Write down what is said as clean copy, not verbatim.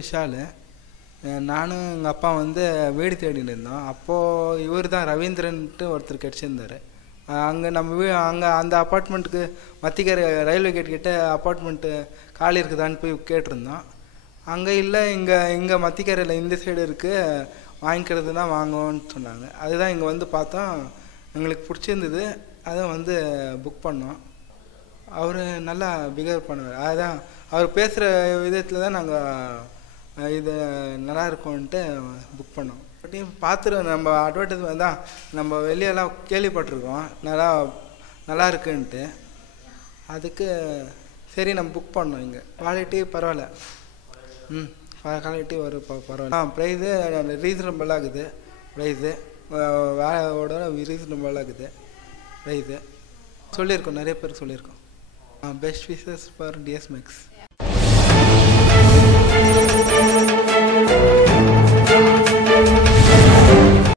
விஷால். நானும் எங்கள் அப்பா வந்து வீடு தேடின்னு இருந்தோம். அப்போது இவர் தான் ரவீந்திரன்ட்டு ஒருத்தர் கிடச்சிருந்தார். அங்கே நம்ம அங்கே அந்த அப்பார்ட்மெண்ட்டுக்கு மத்திக்கரை ரயில்வே கேட் கிட்ட அப்பார்ட்மெண்ட்டு காலி இருக்குதான்னு போய் கேட்டிருந்தோம். அங்கே இல்லை, இங்கே மத்திக்கரையில் இந்த சைடு இருக்குது, வாங்கிக்கிறதுனா வாங்குவோன்னு சொன்னாங்க. அதுதான் இங்கே வந்து பார்த்தோம், எங்களுக்கு பிடிச்சிருந்தது. அதை வந்து புக் பண்ணோம். அவர் நல்லா பிஹேவ் பண்ணுவார். அதுதான் அவர் பேசுகிற விதத்தில் தான் நாங்கள் இது நல்லா இருக்கும்ன்ட்டு புக் பண்ணோம். பார்த்துருவோம். நம்ம அட்வர்டைஸ்மெண்ட் தான் நம்ம வெளியெல்லாம் கேள்விப்பட்டிருக்கோம் நல்லா இருக்குன்ட்டு. அதுக்கு சரி நம்ம புக் பண்ணோம். இங்கே குவாலிட்டி பரவாயில்ல. குவாலிட்டி ஒரு பரவாயில்ல. ப்ரைஸு ரீசனபிளாக இருக்குது. ப்ரைஸு வேலையோட ரீசனபிளாக இருக்குது ப்ரைஸு. சொல்லியிருக்கோம், நிறைய பேர் சொல்லியிருக்கோம். Best wishes for DS maths.